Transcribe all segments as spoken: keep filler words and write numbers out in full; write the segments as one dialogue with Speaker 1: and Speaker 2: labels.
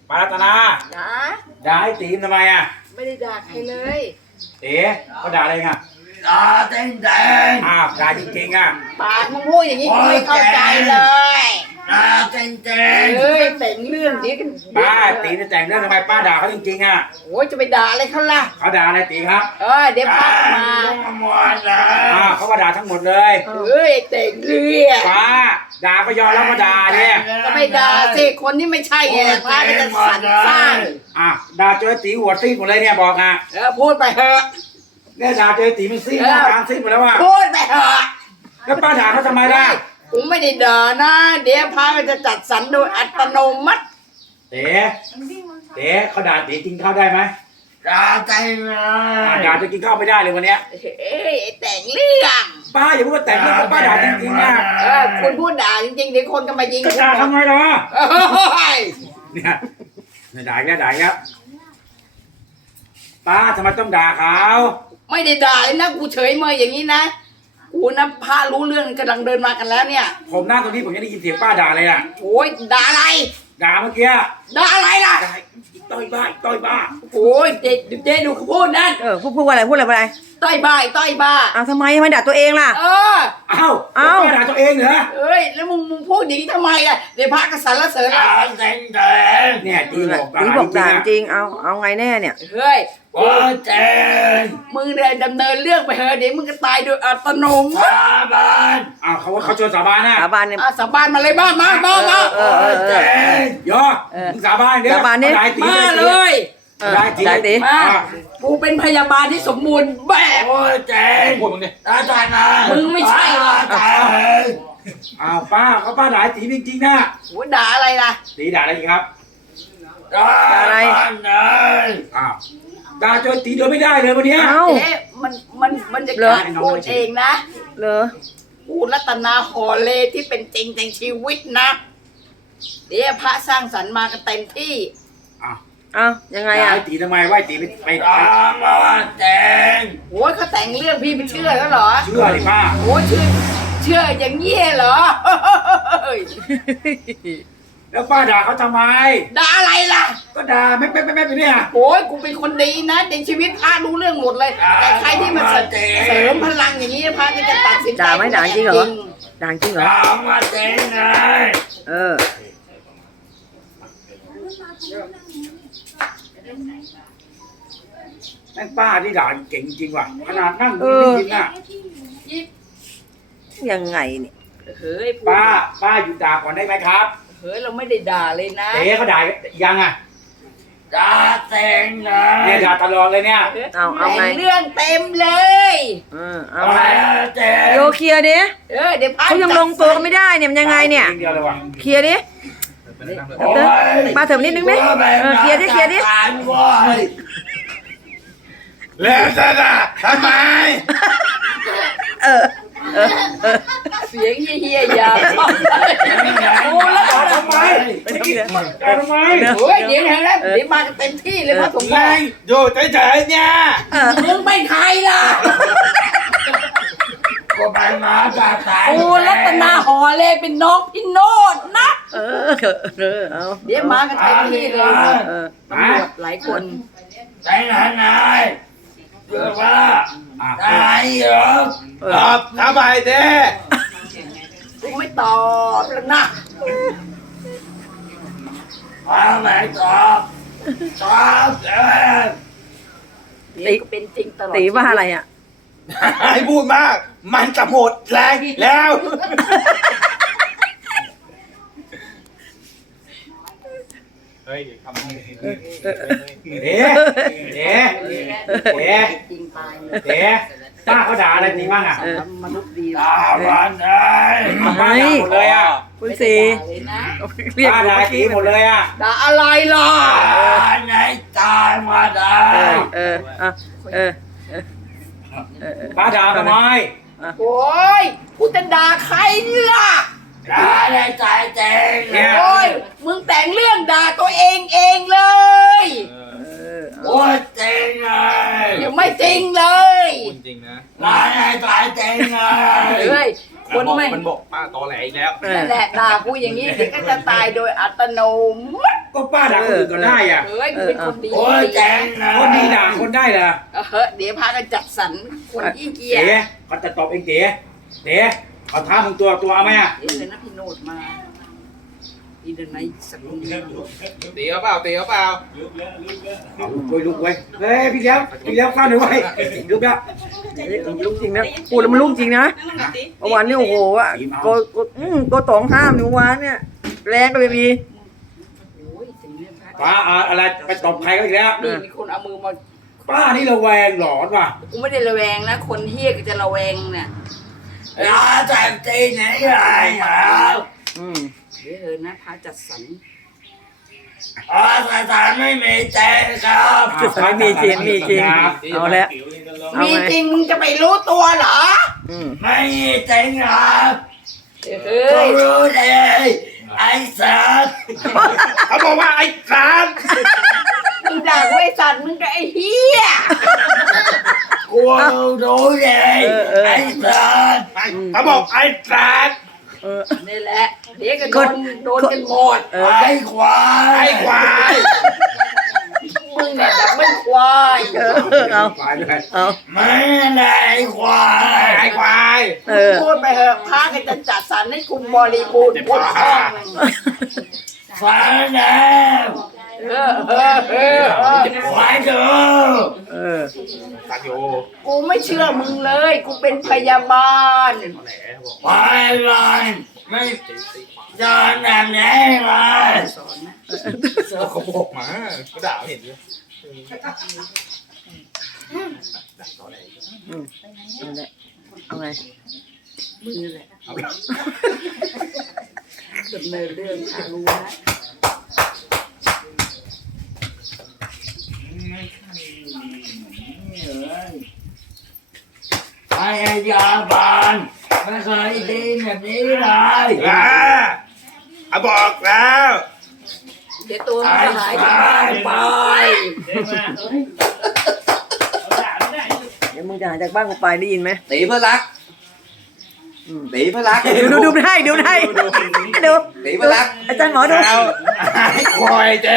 Speaker 1: ปารัตนา
Speaker 2: ด่า
Speaker 1: ด่าไอ้ตีมทำไมอ่ะ
Speaker 2: ไม่ได้ด่าใครเลย
Speaker 1: เต๋เขาด่าอะไรไง
Speaker 3: ด่าเต็งเต็ง
Speaker 1: อ้าวด่าจริงๆอ่ะ
Speaker 2: ปากมึงพูดอย่างนี้กูไม่เข้าใจเลย
Speaker 3: ด่าเต็งเต็ง
Speaker 2: เฮ้ยแต่งเรื่องนี้กัน
Speaker 1: ป้าตีจะแต่งเรื่องทำไมป้าด่าเขาจริงๆอ่ะ
Speaker 2: โอ้ยจะไปด่าอะไรเขาล่ะ
Speaker 1: เขาด่าอะไรตีครับ
Speaker 2: เออเดี๋ยวพักมา
Speaker 1: อ้าวเขามาด่าทั้งหมดเลย
Speaker 2: เฮ้ยแต่งเรื่อง
Speaker 1: ป้าด่าก็ยอมรับมาด่าเนี่ย
Speaker 2: ก็ไม่ด่าสิคนที่ไม่ใช่ไงพระก็จะสั่นสร้าง
Speaker 1: อ่ะด่าเจอตีหัวซีดหมดเลยเนี่ยบอกอ่ะ
Speaker 2: เออพูดไปเถอะ
Speaker 1: เนี่ยด่าเจอตีมันซีดหน้าตาซีดหมดแล้วว่ะ
Speaker 2: พูดไปเถอะ
Speaker 1: แล้วป้าด่าเขาทำไมล่ะ
Speaker 2: ผมไม่ได้ด่านะเดี๋ยวพระก็จะจัดสรรโดยอัตโนมัติ
Speaker 1: เต๋เต๋เขาด่าตีกินข้าวได้ไหม
Speaker 3: ด่าเต็งเลย
Speaker 1: ด่าจะกินข้าวไม่ได้เลยวันเนี้ย
Speaker 2: เฮ้ยแต่งเรื่อง
Speaker 1: ป้าอย่าพูดว่าแต่งเรื่องป้าด่าจริงๆนะ
Speaker 2: เออคุณพูดด่าจริงๆเดี๋ยวคนก็มายิง
Speaker 1: ก็ด่าทำไมล่ะเนี่ยด่าอีกแล้วด่าอีกแล้วป้าทำไมต้องด่าเขา
Speaker 2: ไม่ได้ด่าเลยนะกูเฉยเมยอย่างนี้นะกูนะพารู้เรื่องกำลังเดินมากันแล้วเนี่ย
Speaker 1: ผมนั่งตรงนี้ผมยังได้ยินเสียงป้าด่าเลยอ่ะ
Speaker 2: โอ้ยด่าอะไร
Speaker 1: ด่าเมื่อกี้
Speaker 2: ด่าอะไรล่ะ
Speaker 1: ต้อยบ้าต้อยบ้า
Speaker 2: โอ้ยเจ๊เจ๊ดูเขาพูดนั่น
Speaker 4: เออพูดพูดอะไรพูดอะไรอะไร
Speaker 2: ต้อยบ้าต้อยบ้า
Speaker 4: อ้าวทำไมทำไมด่าตัวเองล่ะ
Speaker 2: เออ
Speaker 1: อ้าวอ้าวด่าตัวเองเหรอ
Speaker 2: เอ้ยแล้วมึงมึงพูดอย่างนี้ทำไมล่ะเดี๋ยวพระกษัตริย์ละเสริญ
Speaker 3: ด่าเต็งเต็ง
Speaker 1: เนี่ยตีบอก
Speaker 4: ตีบอกด่าจริงเอาเอาไงแน่เนี่ย
Speaker 2: เฮ้ย
Speaker 3: โอ้เต็ง
Speaker 2: มึงเนี่ยดำเนินเรื่องไปเถอะเดี๋ยวมึงก็ตายโดยอัตโนมัติ
Speaker 3: สาบาน
Speaker 1: อ้าวเขาว่าเขาชวนสาบานนะ
Speaker 4: สาบานเนี่ย
Speaker 2: สาบานมาเลยบ้ามาบ้ามา
Speaker 3: โอ้เต็ง
Speaker 1: ย่อมึงสาบานเนี่ย
Speaker 4: สาบานเนี่ย
Speaker 2: มาเลย
Speaker 1: ได้ตีได้ตี
Speaker 2: มากูเป็นพยาบาลที่สมบูรณ์แบบ
Speaker 3: โอ้เต็ง
Speaker 1: พูดมึงเนี่ย
Speaker 3: ด่าจานะ
Speaker 2: มึงไม่ใช่หรอก
Speaker 1: อ้าวป้าเขาป้าด่าตีจริงๆนะ
Speaker 2: โหด่าอะไรล่ะ
Speaker 1: ตีด่าอะไรครับ
Speaker 3: ด่าอะไร
Speaker 1: อ้าวด่าเจอตีเดินไม่ได้เลยวันนี้
Speaker 2: เอ๊ะมันมันมันจะการพูดเองนะ
Speaker 4: เหรอ
Speaker 2: กูรัตนาหอเลที่เป็นจริงในชีวิตนะเดี๋ยวพระสร้างสรรค์มากันเต็มที่
Speaker 1: อ้าว
Speaker 4: อ้าวยังไงอ่ะ
Speaker 1: ตีทำไมไหวตีไปไป
Speaker 3: ด่ามาแต่ง
Speaker 2: โอ้ยเขาแต่งเรื่องพี่ไปเชื่อแล้วเหรอ
Speaker 1: เชื่อดิป้า
Speaker 2: โอ้ยเชื่อเชื่ออย่างเงี้ยเหรอ
Speaker 1: แล้วป้าด่าเขาทำไม
Speaker 2: ด่าอะไรล่ะ
Speaker 1: ก็ด่าไม่ไม่ไม่ไม่ไปเนี่ย
Speaker 2: โอ้ยกูเป็นคนดีนะในชีวิตพระรู้เรื่องหมดเลยแต่ใครที่มันเสริมพลังอย่างนี้พระก็จะตัดสินใจ
Speaker 4: ด่าไหมด่าจริงเหรอด่าจริงเหรอ
Speaker 3: ด่ามาเต็งเลย
Speaker 4: เออ
Speaker 1: แม่ป้าที่ด่าเก่งจริงว่ะขนาดนั่งกินไม่กินอ่ะ
Speaker 4: ยังไงเนี่ย
Speaker 2: เฮ้ย
Speaker 1: ป้าป้าหยุดด่าก่อนได้ไหมครับ
Speaker 2: เฮ้ยเราไม่ได้ด่าเลยนะ
Speaker 1: เจ๊เขาด่ายังอ่ะ
Speaker 3: ด่าเต็งเลย
Speaker 1: เนี่ยด่าตลอดเลยเนี่ย
Speaker 4: เอาเอาไง
Speaker 2: เรื่องเต็มเลย
Speaker 4: เออเอาไง
Speaker 3: โย
Speaker 4: เคลียร์ดิ
Speaker 2: เออเดี๋ยว
Speaker 4: เขายังลงตัวกันไม่ได้เนี่ยมันยังไงเนี่ยเคลียร์ดิมาเถิมนิดนึงไหมเออเคลียร์ดิเคลียร์ดิ
Speaker 3: แล้วจะด่าทำไม
Speaker 4: เออเออเออ
Speaker 2: เสียงเฮียๆยาวโอ้แล้ว
Speaker 1: ทำไมทำไม
Speaker 2: เฮ้ยเดี๋ยวนะเดี๋ยวมาเต็มที่เลยพระสงฆ์
Speaker 3: อยู่เฉยๆเนี่ย
Speaker 2: มึงเป็นใครล่ะ
Speaker 3: ก็ไปมาจากไหน
Speaker 2: โอ้รัตนาหอเลเป็นน้องพี่โนดนะ
Speaker 4: เออเออเอา
Speaker 2: เดี๋ยวมากันเต็มที่เลยตำรวจหลายคน
Speaker 3: ไปไหนไหนเดี๋ยวว่าไหนเหรอตอบทำไมเด้
Speaker 2: กูไม่ตอบแล้วนะ
Speaker 3: ทำไมตอบตอบเออ
Speaker 2: ตีเป็นจริงตลอด
Speaker 4: ตีว่าอะไรอ่ะ
Speaker 3: ให้พูดมากมันจะหมดแรงแล้ว
Speaker 1: เฮ้ยทำไมเอ๊ะเอ๊ะเอ๊ะเอ๊ะป้าเขาด่าอะไรตีบ้างอ่ะ
Speaker 2: มนุษย์ดี
Speaker 3: ด่าวันไหน
Speaker 1: ป้าด่าหมดเลยอ่ะ
Speaker 4: คุณสี
Speaker 1: ป้าด่าตีหมดเลยอ่ะ
Speaker 2: ด่าอะไรล่ะ
Speaker 3: ไหนตายมาได้
Speaker 4: เออเออเออ
Speaker 1: ป้าด่าทำไม
Speaker 2: โอ้ยกูจะด่าใครล่ะ
Speaker 3: ด่าได้ใจเต็ง
Speaker 2: โอ้ยมึงแต่งเรื่องด่าตัวเองเองเลย
Speaker 3: โอ้ยเต็งเลย
Speaker 2: ยังไม่จริงเลย
Speaker 1: จริงนะ
Speaker 3: ด่าได้ใจเต็งเลย
Speaker 2: เฮ้ยคคนไม่
Speaker 1: มันบอกป้าตอแหลอีกแล้ว
Speaker 4: เออ
Speaker 2: นั่นแหละด่ากูอย่างนี้เดี๋ยวก็จะตายโดยอัตโนมัติ
Speaker 1: ก็ป้าด่าคนอื่นก็ได้อ่ะ
Speaker 2: เฮ้ยกูเป็นคนดี
Speaker 3: โอ้ยแจงนะ
Speaker 1: คนดีด่าคนได้เหรอ
Speaker 2: เออเฮ้ยเดี๋ยวพากันจัดสรรคนที่เกีย
Speaker 1: เต๋เขาจะตอบเองเต๋เต๋เขาท้ามึงตัวตัวเอาไหมอ่ะ
Speaker 2: เดี๋ยวเลยนะพี่โนดมาอีเดนไนสักคนเดียว
Speaker 1: ตีเอาเปล่าตีเอาเปล่าลุกเว้ยลุกเว้ยเฮ้ยพี่เลี้ยวพี่เลี้ยวข้าวหน่อยเว้ยลุกแล้ว
Speaker 4: เฮ้ยมันลุกจริงนะพูดแล้วมันลุกจริงนะเมื่อวานนี่โอ้โหอ่ะโกโกอืมโกตองห้ามนี่เมื่อวานเนี่ยแรงก็ไม่มี
Speaker 2: โอ้ยถึงเนี่ยพระ
Speaker 1: ป้าเอาอะไรไปตบใครก็อีกแล้ว
Speaker 2: นี่มีคนเอามือมา
Speaker 1: ป้านี่ระแวงหลอนว่ะ
Speaker 2: กูไม่ได้ระแวงนะคนเฮี้ยก็จะระแวงเนี่ย
Speaker 3: ยาแจกตีไหนไรครับ
Speaker 4: อืม
Speaker 2: เดี๋ยวเถอะนะพาจัดสรร
Speaker 3: อ๋อสถานไม่มีแจงครับ
Speaker 4: จุดสายมีจริงมีจริงเอาแล้วเอา
Speaker 2: มี
Speaker 4: ไง
Speaker 2: จริงมึงจะไปรู้ตัวเหรอ
Speaker 4: อืม
Speaker 3: ไม่มีแจงครับ
Speaker 2: เฮ้
Speaker 3: ก็
Speaker 2: ย
Speaker 3: รู้เลยไอ้สัตว์
Speaker 1: เขาบอกว่าไอ้สาร
Speaker 2: มึงด่ากูไอ้สัตว์มึงก็ไอ้เฮี้ย
Speaker 3: กูรู้เลยไอ้สัตว์
Speaker 1: เขาบอกไอ้สาร
Speaker 4: เออ
Speaker 2: นี่แหละเดี๋ยวก็โดนโดนกันหมด
Speaker 4: เออ
Speaker 3: ไอ้ควาย
Speaker 1: ไอ้ควาย
Speaker 2: มึงเนี่ยแบบไม่ควาย
Speaker 4: เออเอา
Speaker 1: ควายด้วย
Speaker 4: เอา
Speaker 3: ไม่ได้ไอ้ควาย
Speaker 1: ไอ้ควาย
Speaker 4: เออ
Speaker 2: พูดไปเถอะพากันจะจัดสรรให้คุณบริบูรณ์พูดห้อง
Speaker 3: ฟังนะ
Speaker 2: เออเออเออเออ
Speaker 3: ควายดู
Speaker 4: เออ
Speaker 1: ตัดโย
Speaker 2: กูไม่เชื่อมึงเลย กูเป็นพยาบาล
Speaker 1: แหลบอก
Speaker 3: ควายลอยไม่จอนแบบนี้เลย
Speaker 2: สอนนะ
Speaker 1: เขาบอกมาเขาด่าเห็นอยู่
Speaker 4: อืมเอาละเอาไง
Speaker 2: มึงนี่แหละดำเนินเรื่องทางรู้นะ
Speaker 3: ไอ้ยาบาลไม่เคยดีแบบนี้เลย
Speaker 1: อ่าเขาบอกแล้ว
Speaker 2: เดี๋ยวตัวมึ
Speaker 3: ไอ้
Speaker 2: งจะหาย
Speaker 3: ควายไป
Speaker 4: เดี๋ยวมึงจะหายจากบ้านกูไปได้ยินไหม
Speaker 5: ตีเพื่อรัก
Speaker 4: อืม
Speaker 5: ตีเพื่อรัก
Speaker 4: ดูดูดูได้ดูได้ดู
Speaker 5: ตีเพื่อรัก
Speaker 4: อาจารย์หมอดู
Speaker 1: ไอ้ควายเจ๊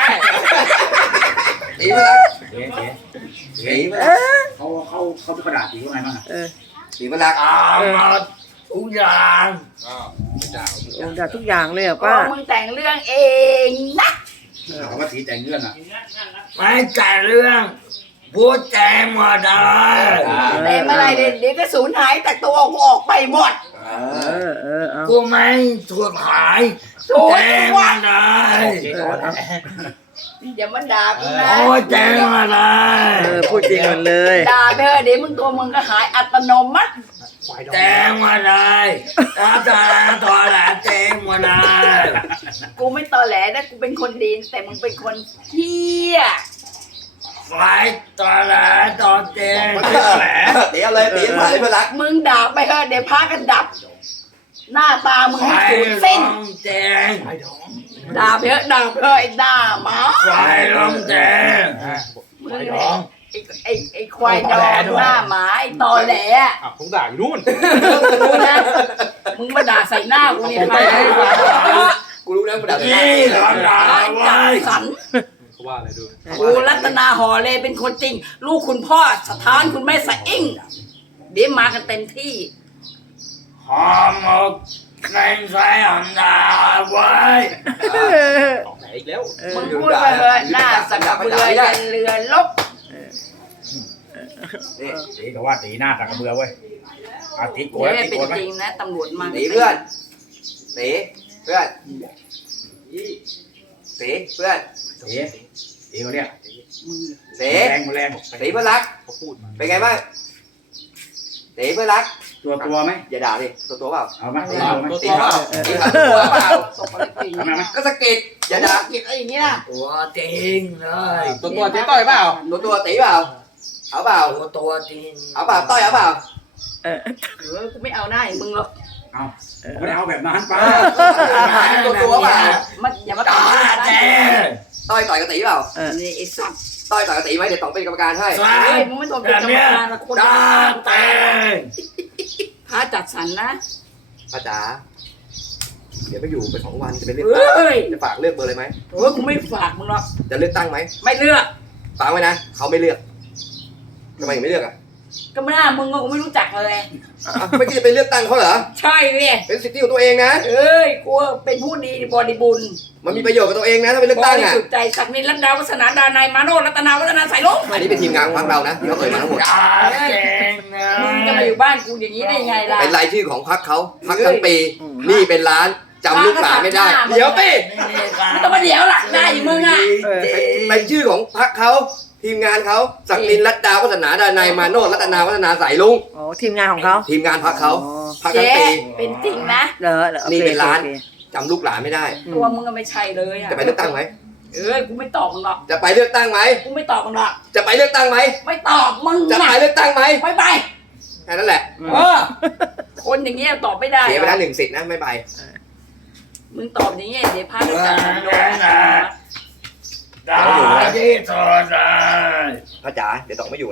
Speaker 5: ตีเพื่อรัก
Speaker 1: เจ๊เจ๊
Speaker 5: ตีเพื่อ
Speaker 4: เอ
Speaker 5: รัก
Speaker 4: อ
Speaker 1: เขาเขาเขาเป็นกระดาษตีว่าไงบ้างอ่ะ
Speaker 4: เออ
Speaker 5: ตีเพื่อรัก
Speaker 3: ตามมาทุกอย่าง
Speaker 1: ก็ไม่ด่า
Speaker 4: โอ้ด่าทุกอย่างเลยเหรอ่ะ
Speaker 2: ป้า
Speaker 4: ป้า
Speaker 2: มึงแต่งเรื่องเองนะ
Speaker 1: เขาว่าสีแต่งเรื่องอ่ะ
Speaker 3: ไม่แต่เรื่องพูดแจงหมดเลย
Speaker 2: แต่เมื่อไรเดี๋ยวก็สูญหายจากตัวกูออกไปหมด
Speaker 5: เอ
Speaker 4: เอ
Speaker 5: อ
Speaker 4: อเออเอา
Speaker 3: กูไม่ถูกขาย
Speaker 2: สูญ
Speaker 3: แจงหม
Speaker 2: วั
Speaker 3: ด
Speaker 2: น
Speaker 3: เลย
Speaker 1: เจ๊ก่อนนะ
Speaker 2: อย่ามาด่ากูนะ
Speaker 3: โอ้แจงหมดเลย
Speaker 4: เออพูดจริงหมดเลย
Speaker 2: ด่าเธอเดี๋ยวมึงตัวมึงก็หายอัตโนมัติ
Speaker 1: ควายดอ
Speaker 3: แจงหมดเลยตาตาตอแหลแจงหมดเลย
Speaker 2: กูไม่ตอแหลนะกูเป็นคนดีแต่มึงเป็นคนเที่ย
Speaker 3: ไฟตอแหลตอแจง
Speaker 1: มันเป็นแหล
Speaker 5: ตีเอาเลยตีเพื่อรัก
Speaker 2: มึงด่าไปเถอะเดี๋ยวพากันดับ หน้าตามึง
Speaker 3: ไฟ
Speaker 2: ให้สูญสิ้น
Speaker 3: ลองแจง
Speaker 1: ควายดอง
Speaker 2: ด่าไปเถอะด่าไปเถอะไอ้ด่าหมา
Speaker 3: ไฟลองแจง
Speaker 2: มึงเนี่ยไอ้ไอ้ไอ้ควายดองหน้าหมาไอ้ตอแหลอะ
Speaker 1: อ่ะผมด่าอยู่นู่น
Speaker 2: รู้นะมึงมาด่าใส่หน้ากูเนี่ย
Speaker 1: ผมไปให้ดีกว่า
Speaker 5: กูรู้แล้วมันดับ
Speaker 3: นี่หลอนดา
Speaker 2: ร้าน
Speaker 3: ไว้
Speaker 2: จัดสรร
Speaker 1: เขาว่าอะไรดู
Speaker 2: กูรัตนาหอเลเป็นคนจริง ลูกคุณพ่อสถานคุณแม่สะอิ่งเดี๋ยวมากันเต็มที่
Speaker 3: หอมหมกในสายหอมดาไว้
Speaker 4: เออ
Speaker 1: สองแหลอีกแล้ว
Speaker 4: เออ
Speaker 2: มึงพูดไปเลยหน้าสักกระเบือยันเรือลบ
Speaker 1: ตีก็ว่าตีหน้าตากระเบือเว้ยอาตีโก
Speaker 2: เดี๋
Speaker 1: น
Speaker 2: ยว
Speaker 1: ตี
Speaker 2: เป็น
Speaker 1: โกนไหม
Speaker 2: จริงนะตำรวจมา
Speaker 5: ตีเพื่อนตีเพื่อนตีเพื่อน
Speaker 1: ตีตีเขาเนี่ย
Speaker 5: ตี
Speaker 1: แรงมาแรง
Speaker 5: ตีเพื่อรัก
Speaker 1: เขาพูดมา
Speaker 5: เป็นไงบ้างตีเพื่อรัก
Speaker 1: ตัวตัวไหม
Speaker 5: อย่าด่าดิตัวตัวเปล่า
Speaker 1: เอาไหมตัวไหม
Speaker 5: ตีเปล่าตีตัวเปล่า
Speaker 2: ตบอะไรจริง
Speaker 1: ทำไมไหม
Speaker 5: ก็สะกิดอย่าด่า
Speaker 2: เก็บไอ้อย่างนี้นะ
Speaker 3: ตัวจริงเลย
Speaker 1: ตัวตัวเจ๊ต่อยเปล่า
Speaker 5: ตัวตัวตีเปล่าเอาเปล่า
Speaker 3: ตัวตัวจริง
Speaker 5: เอาเปล่าต้อยเอาเปล่า
Speaker 4: เออ
Speaker 2: เออกูไม่เอาหน้าอย่างมึงหรอก
Speaker 1: เอาไม่ได้เอาแบบนั้นป้า
Speaker 5: ตัวตัวเปล่า
Speaker 2: มาอย่ามา
Speaker 3: ตา
Speaker 2: ด่า
Speaker 3: แจ
Speaker 2: นะ
Speaker 3: ง
Speaker 5: ต้อยต่อยกับตีเปล่า
Speaker 4: เออ
Speaker 2: นี่ไอ้สัตว์
Speaker 5: ต้อยต่อยกับตีไหมเดี๋ยวต้องเป็นกรรมการให้
Speaker 3: สา
Speaker 2: เฮ้
Speaker 3: ย
Speaker 2: ยมึงไม่ต้องเป็น
Speaker 3: แบบ
Speaker 2: กรรม
Speaker 3: เนี้ย
Speaker 2: การละคน
Speaker 3: ตาแจง
Speaker 2: พาจัดสรรนะ
Speaker 5: พระจ๋าเดี๋ยวไปอยู่ไปสองวันจะไปเลือก
Speaker 2: เฮ้ย
Speaker 5: จะฝากเลือกเบอร์เลยไหม
Speaker 2: เออกูไม่ฝากมึงหรอก
Speaker 5: จะเลือกตั้งไหม
Speaker 2: ไม่เลือก
Speaker 5: ฟังไว้นะเขาไม่เลือกทำไมถึงไม่เลือกอ่ะ
Speaker 2: ก็ไม่น่ามึงก็กูไม่รู้จักเลย
Speaker 5: อ่ะไม่คิดจะไปเลือกตั้งเขาเหรอ
Speaker 2: ใช่เนี่ย
Speaker 5: เป็นสิทธิของตัวเองนะ
Speaker 2: เอ้ยกูเป็นผู้ดีบริบูรณ์
Speaker 5: มันมีประโยชน์กับตัวเองนะถ้าไปเลือก
Speaker 2: บ
Speaker 5: ตั้ง
Speaker 2: ริ
Speaker 5: อ่ะ
Speaker 2: สุทธิ์ใจศักดินรัตดาวัฒนาดานายมาโนรัตนาวัฒนาสายลุง
Speaker 5: อันนี้เป็นทีมงานของพรรคเรานะที่เขาเอ่ยมาทั้งหมด
Speaker 3: อย่าเก่งนะ
Speaker 2: มึงจะมาอยู่บ้านกูอย่างนี้ได้ไงล่ะ
Speaker 5: เป็นรายชื่อของพรรคเขาพรรคทั้งปีหนี่เป็นล้านจำลูกหลานไม่ได้ เดี๋ยวปี
Speaker 2: ไม่ต้องมาเดี๋ยวหลักหน้าอย่างมึงอ่ะ
Speaker 5: เป็นชื่อของพรรคเขาทีมงานเขาศักดินรัตดาวัฒนาดานายมาโนรัตนาวัฒนาสายลุง
Speaker 4: อ๋อทีมงานของเขา
Speaker 5: ทีมงานพรรคเขา
Speaker 4: อ๋อ
Speaker 5: พรรคทั้ง
Speaker 2: เจ๊
Speaker 5: ปี
Speaker 2: เป็นจริงนะ
Speaker 4: เหรอเหรอโอค
Speaker 5: นี่เป็นร้าน
Speaker 4: โอเค
Speaker 5: จำลูกหลานไม่ได้
Speaker 2: ตัวมึงก็ไม่ใช่เลยอ่ะ
Speaker 5: จะไปเลือกตั้งไหม
Speaker 2: เอ้ยกูไม่ตอบมึงหรอก
Speaker 5: จะไปเลือกตั้งไหม
Speaker 2: กูไม่ตอบมึงหรอก
Speaker 5: จะไปเลือกตั้งไหม
Speaker 2: ไม่ตอบมึง
Speaker 5: จะ
Speaker 2: นะ
Speaker 5: ไปเลือกตั้งไหม
Speaker 2: ไม่ไป
Speaker 5: แค่นั้นแหละ
Speaker 2: เออคนอย่างเงี้ยตอบไม่ได้
Speaker 5: เสียไป
Speaker 2: หร
Speaker 5: แล้
Speaker 2: อ
Speaker 5: วหนึ่งสิทธิ์นะไม่ไป
Speaker 2: มึงตอบอย่างเงี้ยเดี๋ยวพาไปจับมึงโดนนะ
Speaker 3: ได้ที่สุดเลย
Speaker 5: พระจ๋าเดี๋ยวต้องไม่อยู่